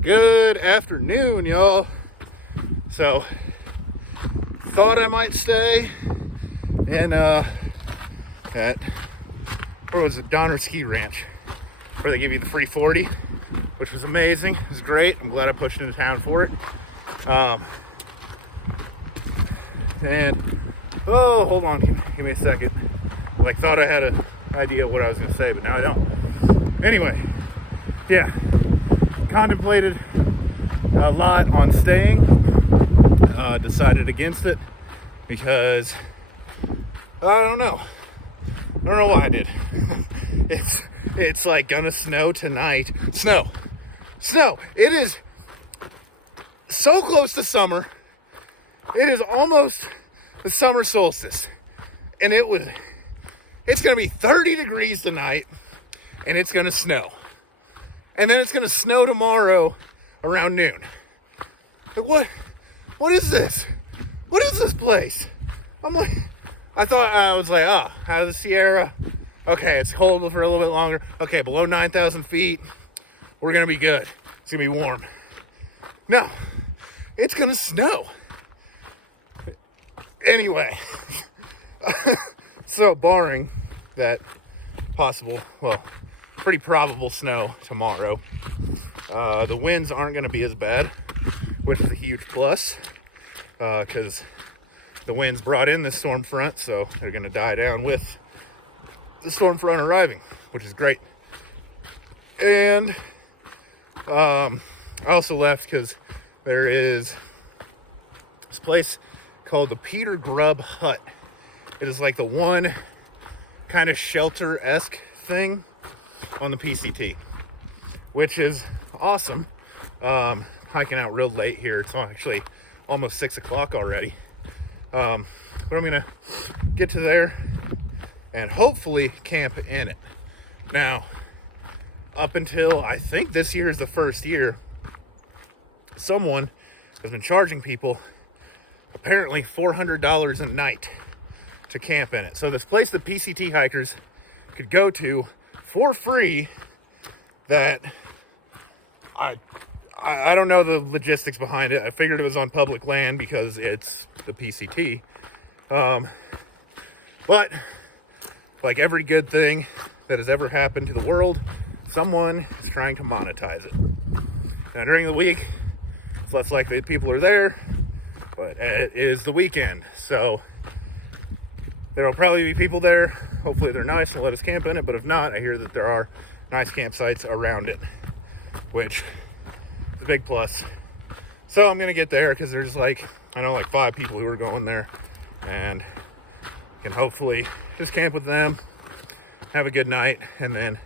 Good afternoon, y'all. So, thought I might stay in at where was it, Donner Ski Ranch, where they give you the free 40, which was amazing. It was great. I'm glad I pushed into town for it. And oh, hold on, give me a second. Like, thought I had an idea of what I was gonna say, but now I don't. Anyway, yeah, contemplated a lot on staying. Decided against it because I don't know why I did. It's like gonna snow tonight. Snow. It is so close to summer. It is almost the summer solstice, and it's gonna be 30 degrees tonight, and it's gonna snow, and then it's gonna snow tomorrow around noon. But what is this? What is this place? I thought I was like, out of the Sierra. Okay, it's cold for a little bit longer. Okay, below 9,000 feet, we're gonna be good. It's gonna be warm. No, it's gonna snow. Anyway, so barring that pretty probable snow tomorrow, the winds aren't gonna be as bad, which is a huge plus, because the winds brought in this storm front, so they're going to die down with the storm front arriving, which is great. And I also left because there is this place called the Peter Grubb Hut. It is like the one kind of shelter-esque thing on the PCT, which is awesome. Hiking out real late here. It's actually almost 6 o'clock already. But I'm gonna get to there and hopefully camp in it. Now, up until I think this year is the first year, someone has been charging people apparently $400 a night to camp in it. So this place that PCT hikers could go to for free, that I don't know the logistics behind it. I figured it was on public land because it's the PCT. But like every good thing that has ever happened to the world, someone is trying to monetize it. Now during the week, it's less likely that people are there, but it is the weekend. So there will probably be people there. Hopefully they're nice and let us camp in it. But if not, I hear that there are nice campsites around it, which big plus. So I'm gonna get there because there's like 5 people who are going there, and can hopefully just camp with them, have a good night, and then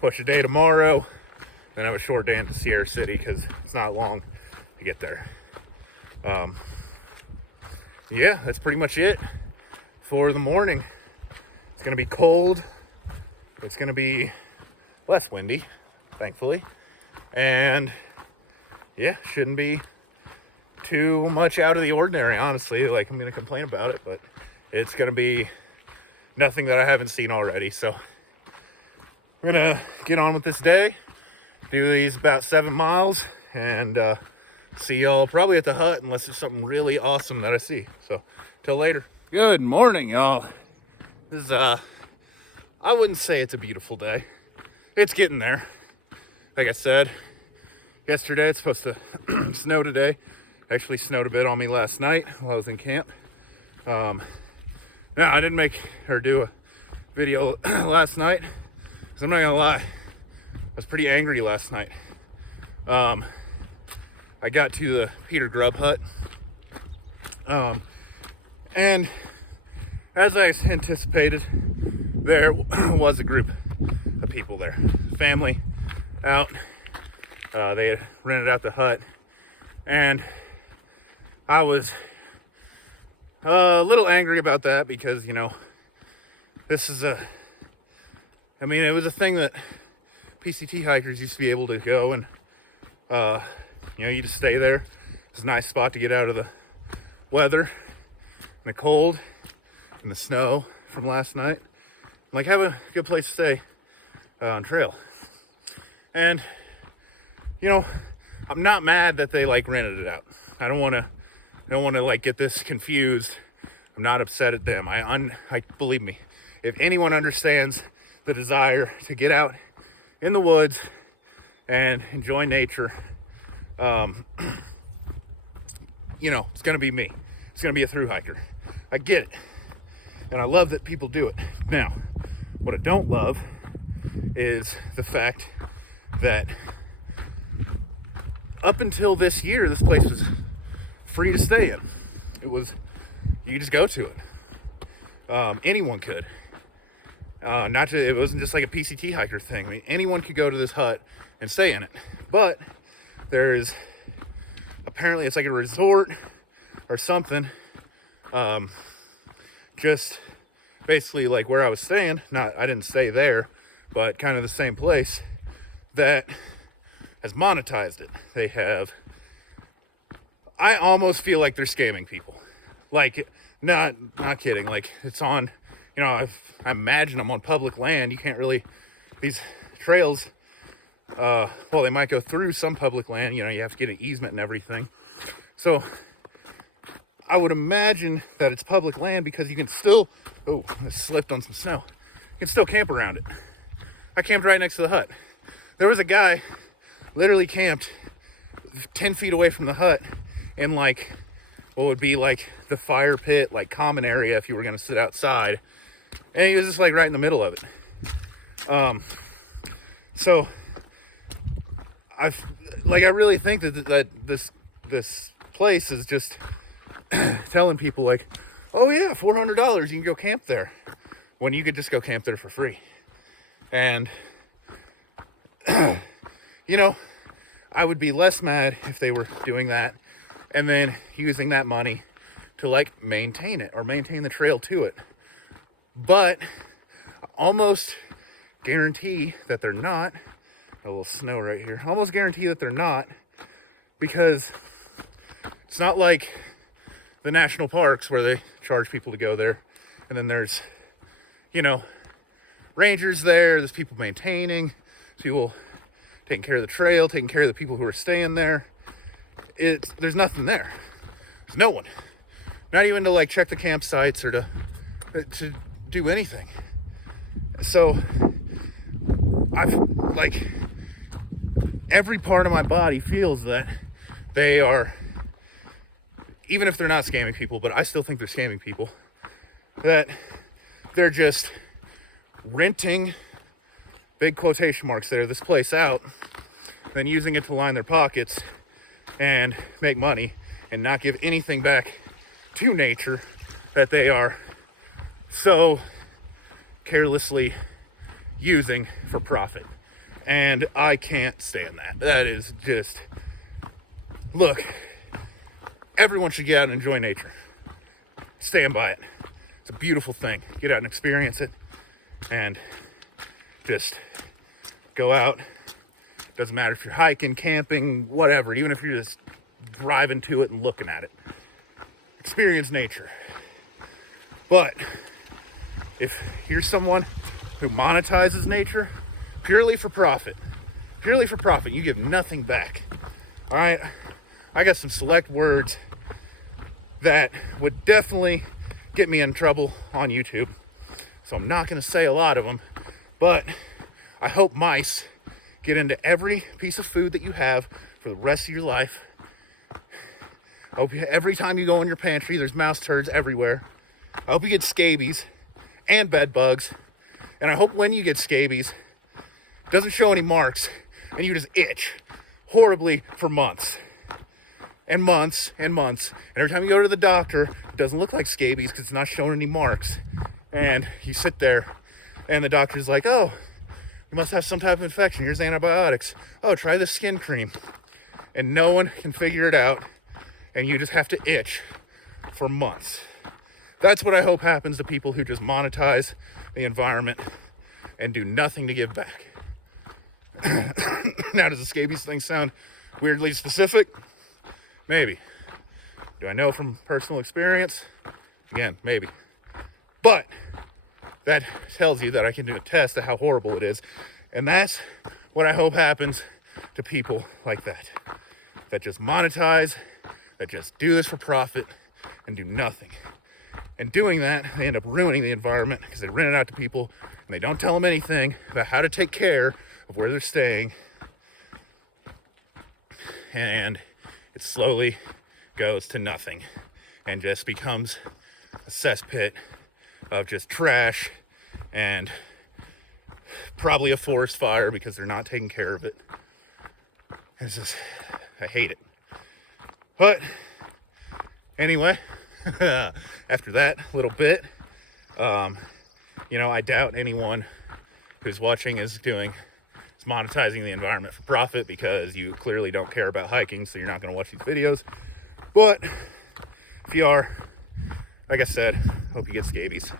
push a day tomorrow, then have a short day into Sierra City because it's not long to get there. Yeah, that's pretty much it for the morning. It's gonna be cold. It's gonna be less windy, thankfully, and yeah, shouldn't be too much out of the ordinary, honestly. Like, I'm going to complain about it, but it's going to be nothing that I haven't seen already. So I'm going to get on with this day, do these about 7 miles, and see y'all probably at the hut unless there's something really awesome that I see. So till later. Good morning, y'all. This is, I wouldn't say it's a beautiful day. It's getting there. Like I said, yesterday, it's supposed to snow today. Actually snowed a bit on me last night while I was in camp. No, I didn't do a video last night, because I'm not gonna lie, I was pretty angry last night. I got to the Peter Grubb Hut, and as I anticipated, there was a group of people there, family out. They had rented out the hut, and I was a little angry about that because, this is it was a thing that PCT hikers used to be able to go and, you just stay there. It's a nice spot to get out of the weather and the cold and the snow from last night. Like, have a good place to stay on trail. And, I'm not mad that they like rented it out. I don't want to like get this confused. I'm not upset at them. I believe me, if anyone understands the desire to get out in the woods and enjoy nature, you know, it's gonna be me. It's gonna be a through hiker. I get it, and I love that people do it. Now, what I don't love is the fact that up until this year, this place was free to stay in. It was, you could just go to it. Anyone could. It wasn't just like a PCT hiker thing. I mean, anyone could go to this hut and stay in it. But there's, apparently it's like a resort or something. Just basically like where I was staying. I didn't stay there, but kind of the same place that has monetized it. They have, I almost feel like they're scamming people. Like, not kidding. Like, it's on, you know, I imagine I'm on public land. You can't really, these trails, well, they might go through some public land. You know, you have to get an easement and everything. So I would imagine that it's public land because you can still, oh, I slipped on some snow. You can still camp around it. I camped right next to the hut. There was a guy literally camped 10 feet away from the hut in like what would be like the fire pit, like common area if you were going to sit outside. And he was just like right in the middle of it. So I really think that this place is just telling people like, oh yeah, $400, you can go camp there, when you could just go camp there for free. And you know, I would be less mad if they were doing that and then using that money to like maintain it or maintain the trail to it. But I almost guarantee that they're not. A little snow right here. I almost guarantee that they're not, because it's not like the national parks where they charge people to go there and then there's, you know, rangers there, there's people maintaining, people taking care of the trail, taking care of the people who are staying there. There's nothing there. There's no one. Not even to like check the campsites or to do anything. So I've like, every part of my body feels that they are, even if they're not scamming people, but I still think they're scamming people, that they're just renting, big quotation marks there, this place out, then using it to line their pockets and make money and not give anything back to nature that they are so carelessly using for profit. And I can't stand that. That is just, look, everyone should get out and enjoy nature. Stand by it. It's a beautiful thing. Get out and experience it and just go out. Doesn't matter if you're hiking, camping, whatever, even if you're just driving to it and looking at it. Experience nature. But if you're someone who monetizes nature purely for profit, you give nothing back. All right, I got some select words that would definitely get me in trouble on YouTube, so I'm not going to say a lot of them, but I hope mice get into every piece of food that you have for the rest of your life. I hope every time you go in your pantry, there's mouse turds everywhere. I hope you get scabies and bed bugs. And I hope when you get scabies, it doesn't show any marks and you just itch horribly for months and months and months. And every time you go to the doctor, it doesn't look like scabies because it's not showing any marks. And you sit there and the doctor's like, oh, you must have some type of infection. Here's antibiotics. Oh, try this skin cream. And no one can figure it out. And you just have to itch for months. That's what I hope happens to people who just monetize the environment and do nothing to give back. Now, does the scabies thing sound weirdly specific? Maybe. Do I know from personal experience? Again, maybe. But that tells you that I can do a test of how horrible it is. And that's what I hope happens to people like that. that just monetize, that just do this for profit and do nothing. And doing that, they end up ruining the environment because they rent it out to people and they don't tell them anything about how to take care of where they're staying. And it slowly goes to nothing and just becomes a cesspit of just trash and probably a forest fire because they're not taking care of it. It's just, I hate it. But anyway, after that little bit, I doubt anyone who's watching is monetizing the environment for profit, because you clearly don't care about hiking, so you're not going to watch these videos. But if you are, like I said, hope you get scabies.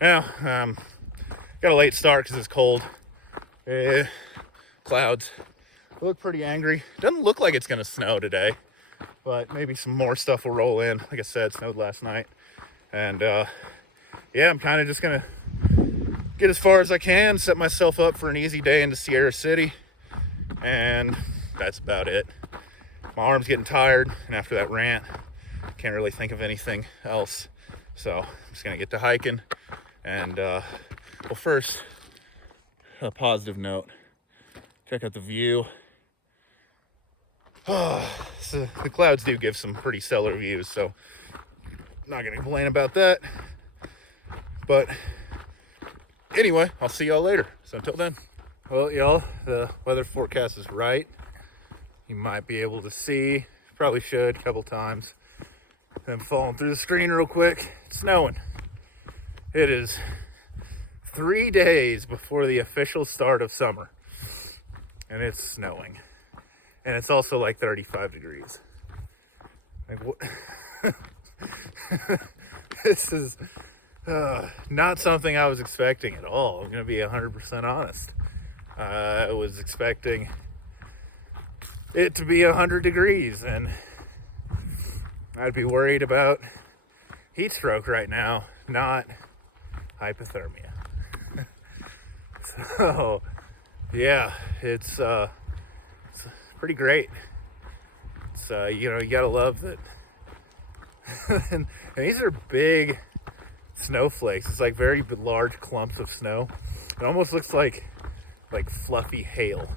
Now, got a late start because it's cold. Clouds look pretty angry. Doesn't look like it's going to snow today, but maybe some more stuff will roll in. Like I said, it snowed last night. And yeah, I'm kind of just going to get as far as I can, set myself up for an easy day into Sierra City, and that's about it. My arm's getting tired, and after that rant, can't really think of anything else. So I'm just going to get to hiking. And well, first, a positive note. Check out the view. So the clouds do give some pretty stellar views, so I'm not going to complain about that. But anyway, I'll see y'all later. So until then. Well, y'all, the weather forecast is right. You might be able to see, probably should, a couple times. I'm falling through the screen real quick. It's snowing. It is 3 days before the official start of summer, and it's snowing. And it's also like 35 degrees. Like, what? This is not something I was expecting at all. I'm going to be 100% honest. I was expecting it to be 100 degrees, and I'd be worried about heat stroke right now, not hypothermia. So, yeah, it's pretty great. It's you gotta love that. and these are big snowflakes. It's like very large clumps of snow. It almost looks like fluffy hail.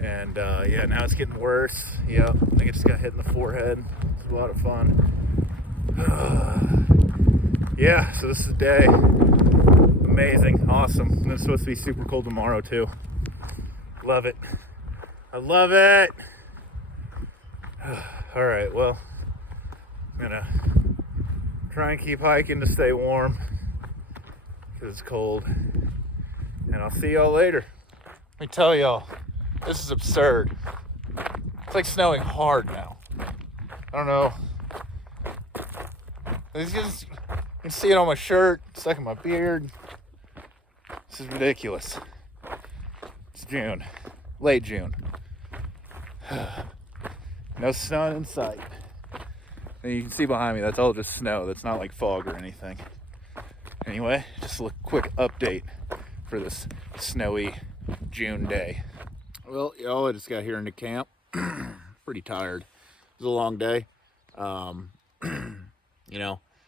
And yeah, now it's getting worse. Yep, I think it just got hit in the forehead. It's a lot of fun. Yeah, so this is a day. Amazing, awesome. And it's supposed to be super cold tomorrow too. Love it. I love it. All right, well, I'm gonna try and keep hiking to stay warm because it's cold. And I'll see y'all later. Let me tell y'all, this is absurd. It's like snowing hard now. I don't know. You can see it on my shirt, stuck in my beard. This is ridiculous. It's June, late June. No snow in sight. And you can see behind me, that's all just snow. That's not like fog or anything. Anyway, just a quick update for this snowy June day. Well, y'all, I just got here into camp. Pretty tired. It was a long day.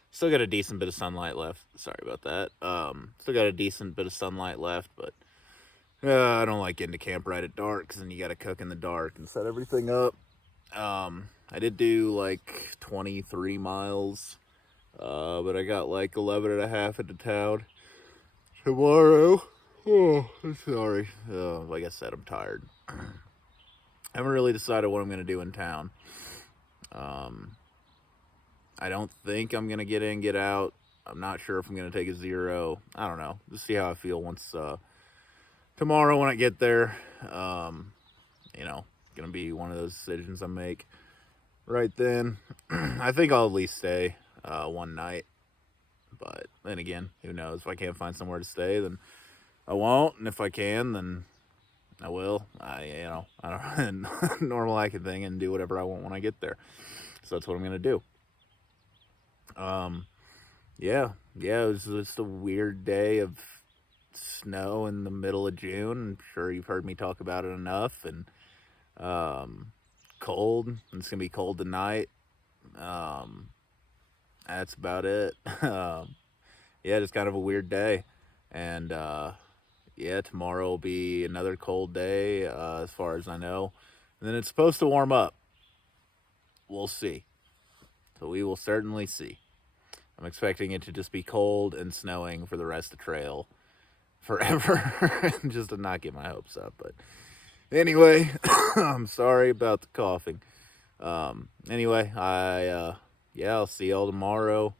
Still got a decent bit of sunlight left. Sorry about that. Still got a decent bit of sunlight left, but I don't like getting to camp right at dark, because then you got to cook in the dark and set everything up. I did do like 23 miles, but I got like 11 and a half into town tomorrow. Oh, I'm sorry. Like I said, I'm tired. I haven't really decided what I'm going to do in town. I don't think I'm going to get in, get out. I'm not sure if I'm going to take a 0. I don't know. Just see how I feel once, tomorrow when I get there. Going to be one of those decisions I make right then. I think I'll at least stay, one night. But then again, who knows? If I can't find somewhere to stay, then I won't. And if I can, then I will. I don't know, normal hiking thing, and do whatever I want when I get there. So that's what I'm going to do. Yeah, it was just a weird day of snow in the middle of June. I'm sure you've heard me talk about it enough, and Cold. It's gonna be cold tonight. That's about it. Yeah, just kind of a weird day. And yeah, tomorrow will be another cold day, as far as I know. And then it's supposed to warm up. We'll see. So we will certainly see. I'm expecting it to just be cold and snowing for the rest of the trail forever, just to not get my hopes up. But anyway, I'm sorry about the coughing. Anyway, yeah, I'll see y'all tomorrow.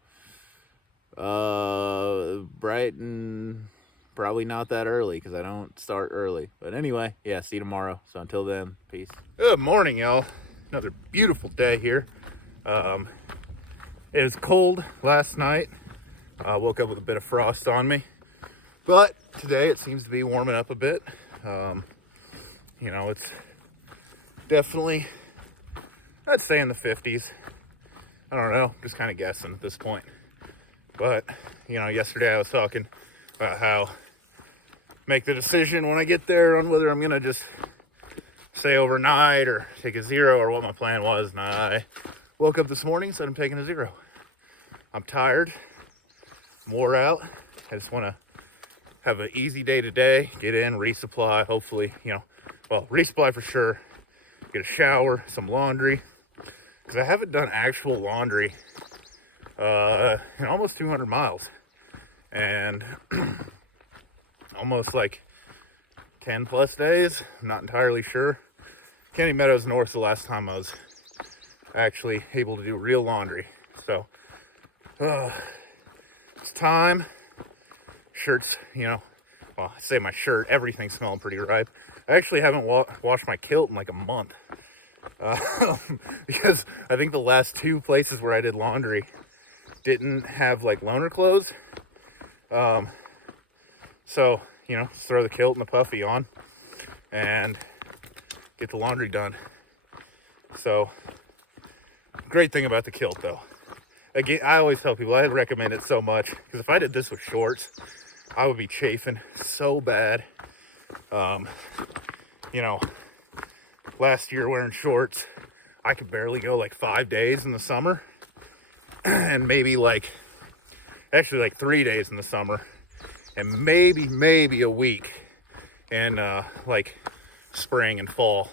Bright and probably not that early because I don't start early. But anyway, yeah, see you tomorrow. So until then, peace. Good morning, y'all. Another beautiful day here. It was cold last night. I woke up with a bit of frost on me, but today it seems to be warming up a bit. You know, it's definitely, I'd say in the 50s. I don't know, just kind of guessing at this point. But, you know, yesterday I was talking about how make the decision when I get there on whether I'm going to just stay overnight or take a zero or what my plan was. And I woke up this morning and said I'm taking a zero. I'm tired, I'm wore out. I just want to have an easy day today, get in, resupply, hopefully, you know, well, resupply for sure, get a shower, some laundry, because I haven't done actual laundry in almost 200 miles, and almost like 10 plus days. I'm not entirely sure. Kenny Meadows North the last time I was actually able to do real laundry. So it's time. Shirts, you know, well, I say my shirt, everything's smelling pretty ripe. I actually haven't washed my kilt in like a month, because I think the last two places where I did laundry didn't have like loaner clothes. So, you know, just throw the kilt and the puffy on and get the laundry done. So, great thing about the kilt though. Again, I always tell people I recommend it so much because if I did this with shorts, I would be chafing so bad. You know, last year wearing shorts, I could barely go like 5 days in the summer and maybe like 3 days in the summer and maybe a week in like spring and fall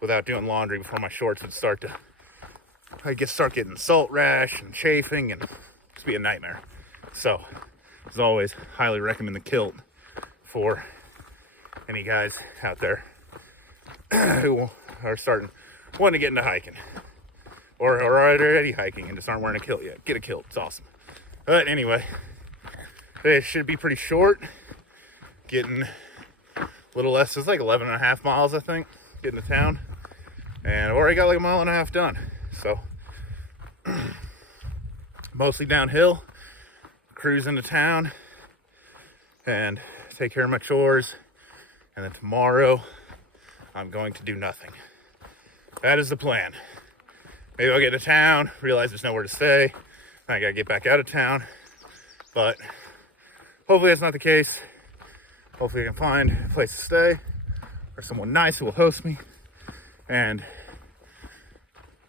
without doing laundry before my shorts would start getting salt rash and chafing, and it's be a nightmare. So, as always, highly recommend the kilt for any guys out there who are wanting to get into hiking or are already hiking and just aren't wearing a kilt yet. Get a kilt, it's awesome. But anyway, it should be pretty short. Getting a little less, it's like 11 and a half miles, I think, getting to town. And I've already got like a mile and a half done. So, mostly downhill, cruise into town and take care of my chores. And then tomorrow, I'm going to do nothing. That is the plan. Maybe I'll get to town, realize there's nowhere to stay. I gotta get back out of town. But hopefully that's not the case. Hopefully I can find a place to stay or someone nice who will host me and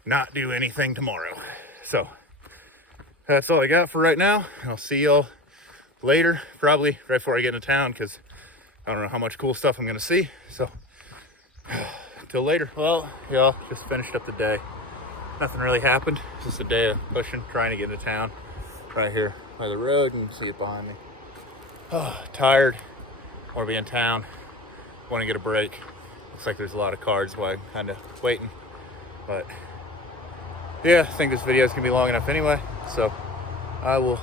not do anything tomorrow. So that's all I got for right now. I'll see y'all later, probably right before I get into town, because I don't know how much cool stuff I'm gonna see. So until later. Well, y'all, just finished up the day. Nothing really happened. It's just a day of pushing, trying to get into town. Right here by the road, and you can see it behind me. Tired. Want to be in town. Want to get a break. Looks like there's a lot of cars while I'm kind of waiting. But yeah, I think this video is gonna be long enough anyway. So I will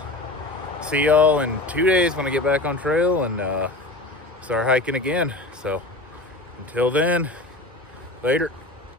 see y'all in 2 days when I get back on trail and start hiking again. So until then, later.